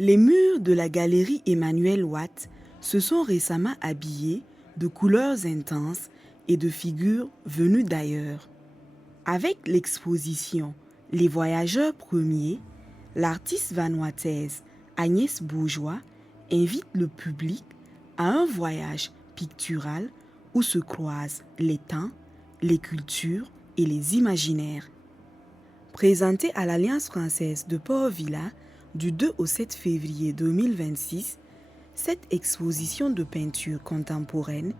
Les murs de la galerie Emmanuel Watt se sont récemment habillés de couleurs intenses et de figures venues d'ailleurs. Avec l'exposition Les voyageurs premiers, l'artiste vanuataise Agnès Bourgeois invite le public à un voyage pictural où se croisent les temps, les cultures et les imaginaires. Présentée à l'Alliance française de Port-Vila du 2 au 7 février 2026, cette exposition de peinture contemporaine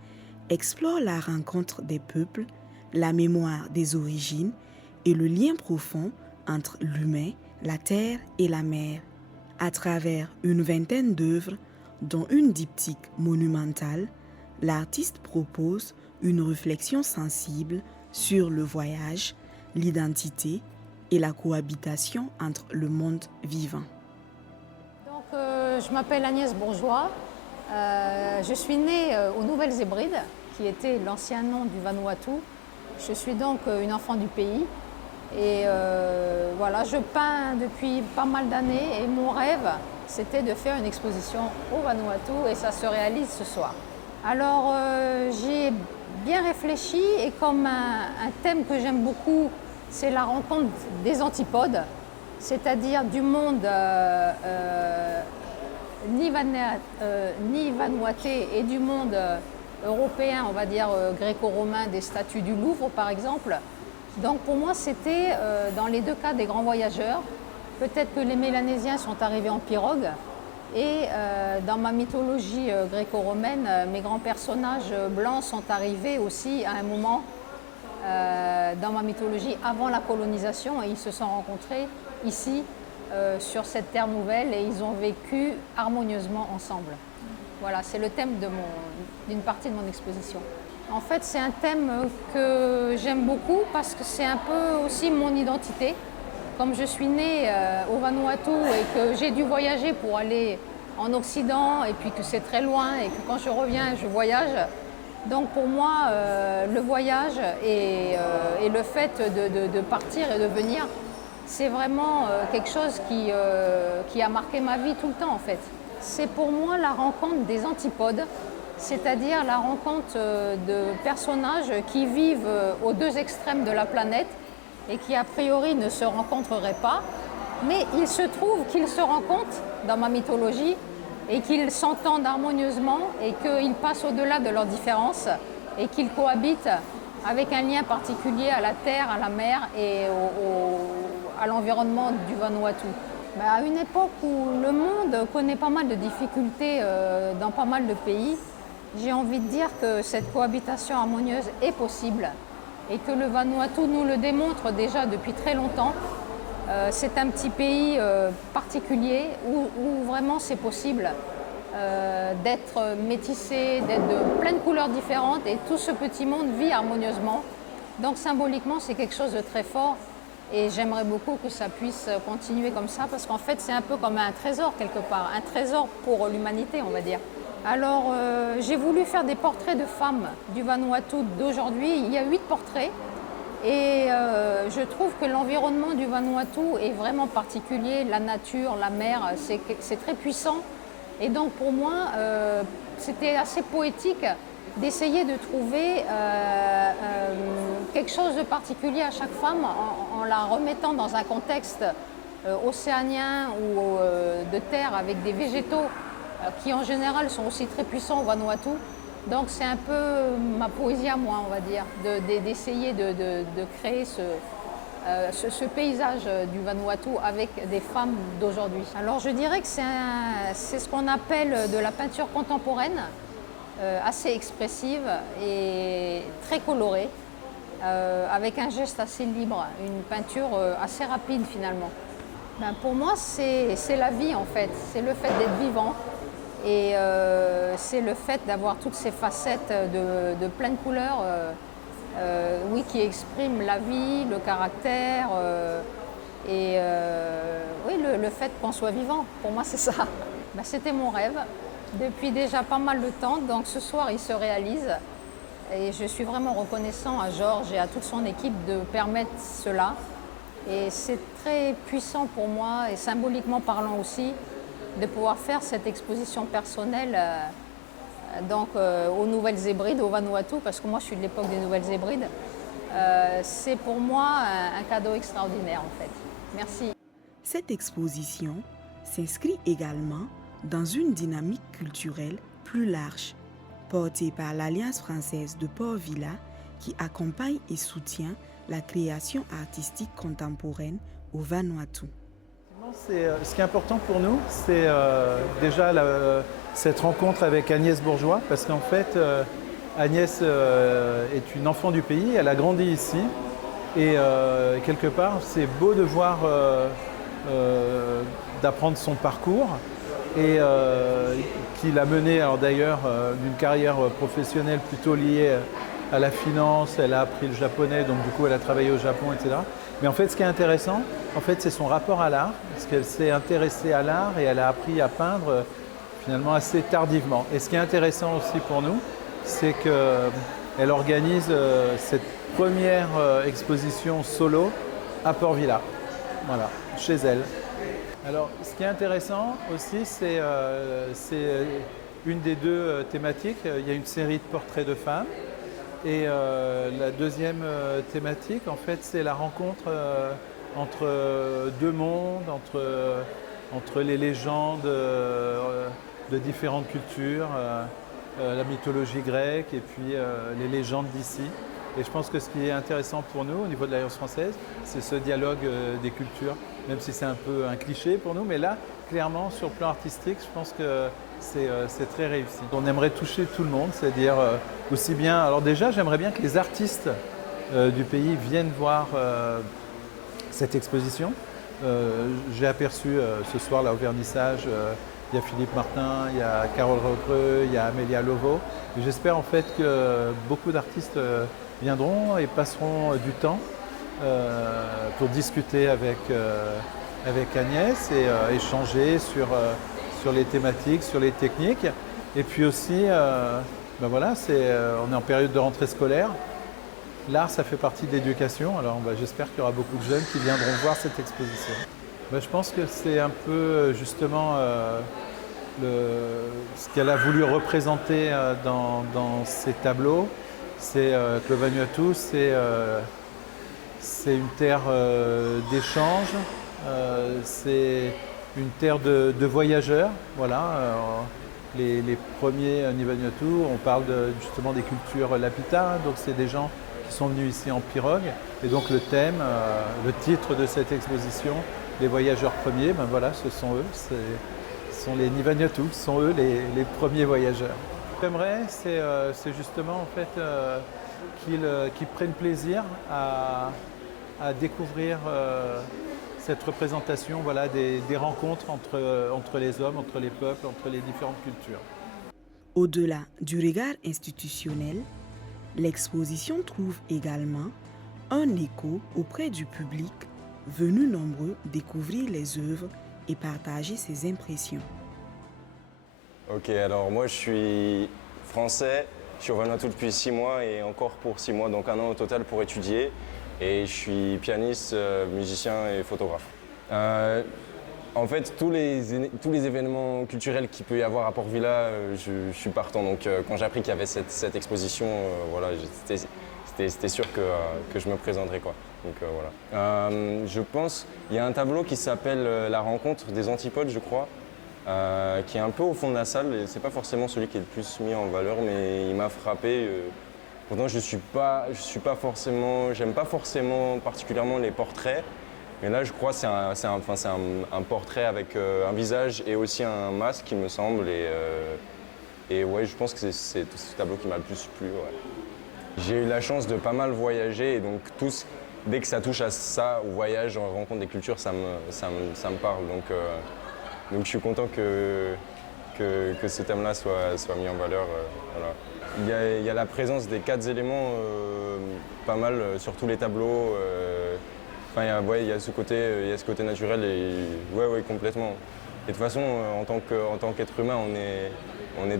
explore la rencontre des peuples, la mémoire des origines et le lien profond entre l'humain, la terre et la mer. À travers une vingtaine d'œuvres, dont une diptyque monumentale, l'artiste propose une réflexion sensible sur le voyage, l'identité et la cohabitation entre le monde vivant. Donc, je m'appelle Agnès Bourgeois. Je suis née aux Nouvelles Hébrides, qui était l'ancien nom du Vanuatu. Je suis donc une enfant du pays. Et voilà, je peins depuis pas mal d'années et mon rêve, c'était de faire une exposition au Vanuatu et ça se réalise ce soir. Alors, j'y ai bien réfléchi et comme un thème que j'aime beaucoup, c'est la rencontre des antipodes, c'est-à-dire du monde ni vanuatais et du monde européen, on va dire gréco-romain, des statues du Louvre par exemple. Donc pour moi, c'était dans les deux cas des grands voyageurs. Peut-être que les Mélanésiens sont arrivés en pirogue. Et dans ma mythologie gréco-romaine, mes grands personnages blancs sont arrivés aussi à un moment dans ma mythologie avant la colonisation et ils se sont rencontrés ici sur cette terre nouvelle et ils ont vécu harmonieusement ensemble. Voilà, c'est le thème d'une partie de mon exposition. En fait, c'est un thème que j'aime beaucoup parce que c'est un peu aussi mon identité. Comme je suis née au Vanuatu et que j'ai dû voyager pour aller en Occident et puis que c'est très loin et que quand je reviens, je voyage. Donc pour moi, le voyage et le fait de partir et de venir, c'est vraiment quelque chose qui a marqué ma vie tout le temps en fait. C'est pour moi la rencontre des antipodes, c'est-à-dire la rencontre de personnages qui vivent aux deux extrêmes de la planète et qui a priori ne se rencontreraient pas, mais il se trouve qu'ils se rencontrent dans ma mythologie et qu'ils s'entendent harmonieusement et qu'ils passent au-delà de leurs différences et qu'ils cohabitent avec un lien particulier à la terre, à la mer et à l'environnement du Vanuatu. À une époque où le monde connaît pas mal de difficultés dans pas mal de pays, j'ai envie de dire que cette cohabitation harmonieuse est possible et que le Vanuatu nous le démontre déjà depuis très longtemps. C'est un petit pays particulier où vraiment c'est possible d'être métissé, d'être de plein de couleurs différentes et tout ce petit monde vit harmonieusement. Donc symboliquement c'est quelque chose de très fort et j'aimerais beaucoup que ça puisse continuer comme ça parce qu'en fait c'est un peu comme un trésor quelque part, un trésor pour l'humanité on va dire. Alors j'ai voulu faire des portraits de femmes du Vanuatu d'aujourd'hui, il y a 8 portraits. Et je trouve que l'environnement du Vanuatu est vraiment particulier, la nature, la mer, c'est très puissant. Et donc pour moi, c'était assez poétique d'essayer de trouver quelque chose de particulier à chaque femme en la remettant dans un contexte océanien ou de terre avec des végétaux qui en général sont aussi très puissants au Vanuatu. Donc c'est un peu ma poésie à moi, on va dire, d'essayer de créer ce paysage du Vanuatu avec des femmes d'aujourd'hui. Alors je dirais que c'est ce qu'on appelle de la peinture contemporaine, assez expressive et très colorée, avec un geste assez libre, une peinture assez rapide finalement. Pour moi c'est la vie en fait, c'est le fait d'être vivant. Et c'est le fait d'avoir toutes ces facettes de plein de couleurs oui, qui expriment la vie, le caractère et oui, le fait qu'on soit vivant. Pour moi, c'est ça. C'était mon rêve depuis déjà pas mal de temps. Donc ce soir, il se réalise. Et je suis vraiment reconnaissant à Georges et à toute son équipe de permettre cela. Et c'est très puissant pour moi et symboliquement parlant aussi. de pouvoir faire cette exposition personnelle aux Nouvelles Hébrides, au Vanuatu, parce que moi je suis de l'époque des Nouvelles Hébrides. C'est pour moi un cadeau extraordinaire en fait. Merci. Cette exposition s'inscrit également dans une dynamique culturelle plus large, portée par l'Alliance française de Port-Vila qui accompagne et soutient la création artistique contemporaine au Vanuatu. Ce qui est important pour nous, c'est déjà cette rencontre avec Agnès Bourgeois, parce qu'en fait, Agnès est une enfant du pays, elle a grandi ici, et quelque part, c'est beau de voir, d'apprendre son parcours, et qui l'a menée d'ailleurs d'une carrière professionnelle plutôt liée à la finance, elle a appris le japonais, donc du coup elle a travaillé au Japon, etc. Mais en fait, ce qui est intéressant, c'est son rapport à l'art, parce qu'elle s'est intéressée à l'art et elle a appris à peindre finalement assez tardivement. Et ce qui est intéressant aussi pour nous, c'est qu'elle organise cette première exposition solo à Port-Vila, voilà, chez elle. Alors, ce qui est intéressant aussi, c'est une des deux thématiques. Il y a une série de portraits de femmes. Et la deuxième thématique, en fait, c'est la rencontre entre deux mondes, entre les légendes de différentes cultures, la mythologie grecque et puis les légendes d'ici. Et je pense que ce qui est intéressant pour nous au niveau de l'Alliance française, c'est ce dialogue des cultures, même si c'est un peu un cliché pour nous, mais là, clairement, sur le plan artistique, je pense que c'est très réussi. On aimerait toucher tout le monde, c'est-à-dire aussi bien... Alors déjà, j'aimerais bien que les artistes du pays viennent voir cette exposition. J'ai aperçu ce soir là au vernissage, il y a Philippe Martin, il y a Carole Recreux, il y a Amélia Lovo. J'espère en fait que beaucoup d'artistes viendront et passeront du temps pour discuter avec Agnès et échanger sur les thématiques, sur les techniques. Et puis aussi, voilà, on est en période de rentrée scolaire. L'art, ça fait partie de l'éducation. Alors j'espère qu'il y aura beaucoup de jeunes qui viendront voir cette exposition. Je pense que c'est un peu justement ce qu'elle a voulu représenter dans ces tableaux. C'est que le Vanuatu, c'est une terre d'échange, c'est une terre de voyageurs. Voilà, les premiers Vanuatu, on parle justement des cultures Lapita, donc c'est des gens qui sont venus ici en pirogue. Et donc le thème, le titre de cette exposition, les voyageurs premiers, voilà, ce sont eux, ce sont les Vanuatu, ce sont eux les premiers voyageurs. Ce que j'aimerais, c'est justement en fait qu'ils prennent plaisir à découvrir cette représentation, voilà, des rencontres entre les hommes, entre les peuples, entre les différentes cultures. Au-delà du regard institutionnel, l'exposition trouve également un écho auprès du public venu nombreux découvrir les œuvres et partager ses impressions. Ok, alors moi je suis français, je suis au Vanuatu depuis 6 mois et encore pour 6 mois, donc 1 an au total pour étudier. Et je suis pianiste, musicien et photographe. En fait, tous les événements culturels qu'il peut y avoir à Port-Vila, je suis partant. Donc quand j'ai appris qu'il y avait cette exposition, voilà, c'était sûr que je me présenterais, quoi. Donc voilà. Je pense qu'il y a un tableau qui s'appelle La rencontre des antipodes, je crois, qui est un peu au fond de la salle. Et c'est pas forcément celui qui est le plus mis en valeur, mais il m'a frappé. Pourtant, j'aime pas forcément particulièrement les portraits. Mais là, je crois que c'est un portrait avec un visage et aussi un masque, il me semble. Et ouais, je pense que c'est ce tableau qui m'a le plus plu. Ouais. J'ai eu la chance de pas mal voyager et donc dès que ça touche à ça, au voyage, en rencontre des cultures, ça me parle. Donc je suis content que ce thème-là soit mis en valeur. Voilà. Il y a la présence des 4 éléments pas mal sur tous les tableaux. Enfin, il y a ce côté naturel et ouais, complètement. Et de toute façon, en tant qu'être humain, on est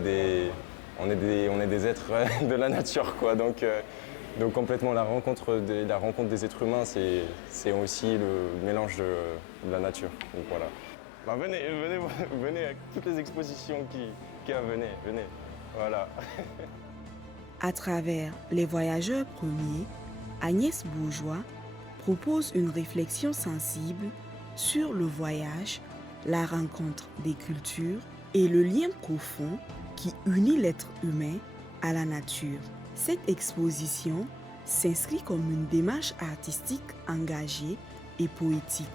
des êtres de la nature, quoi. Donc complètement la rencontre des êtres humains, c'est aussi le mélange de la nature. Donc voilà. Bah, venez à toutes les expositions qu'il y a, venez. Voilà. À travers Les Voyageurs premiers, Agnès Bourgeois propose une réflexion sensible sur le voyage, la rencontre des cultures et le lien profond qui unit l'être humain à la nature. Cette exposition s'inscrit comme une démarche artistique engagée et poétique,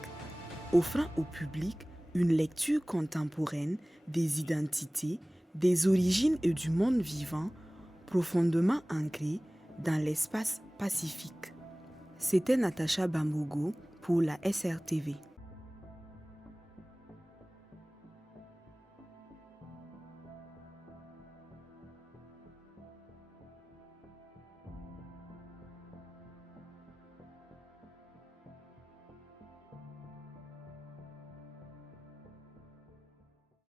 offrant au public une lecture contemporaine des identités, des origines et du monde vivant profondément ancré dans l'espace pacifique. C'était Natacha Bambogo pour la SRTV.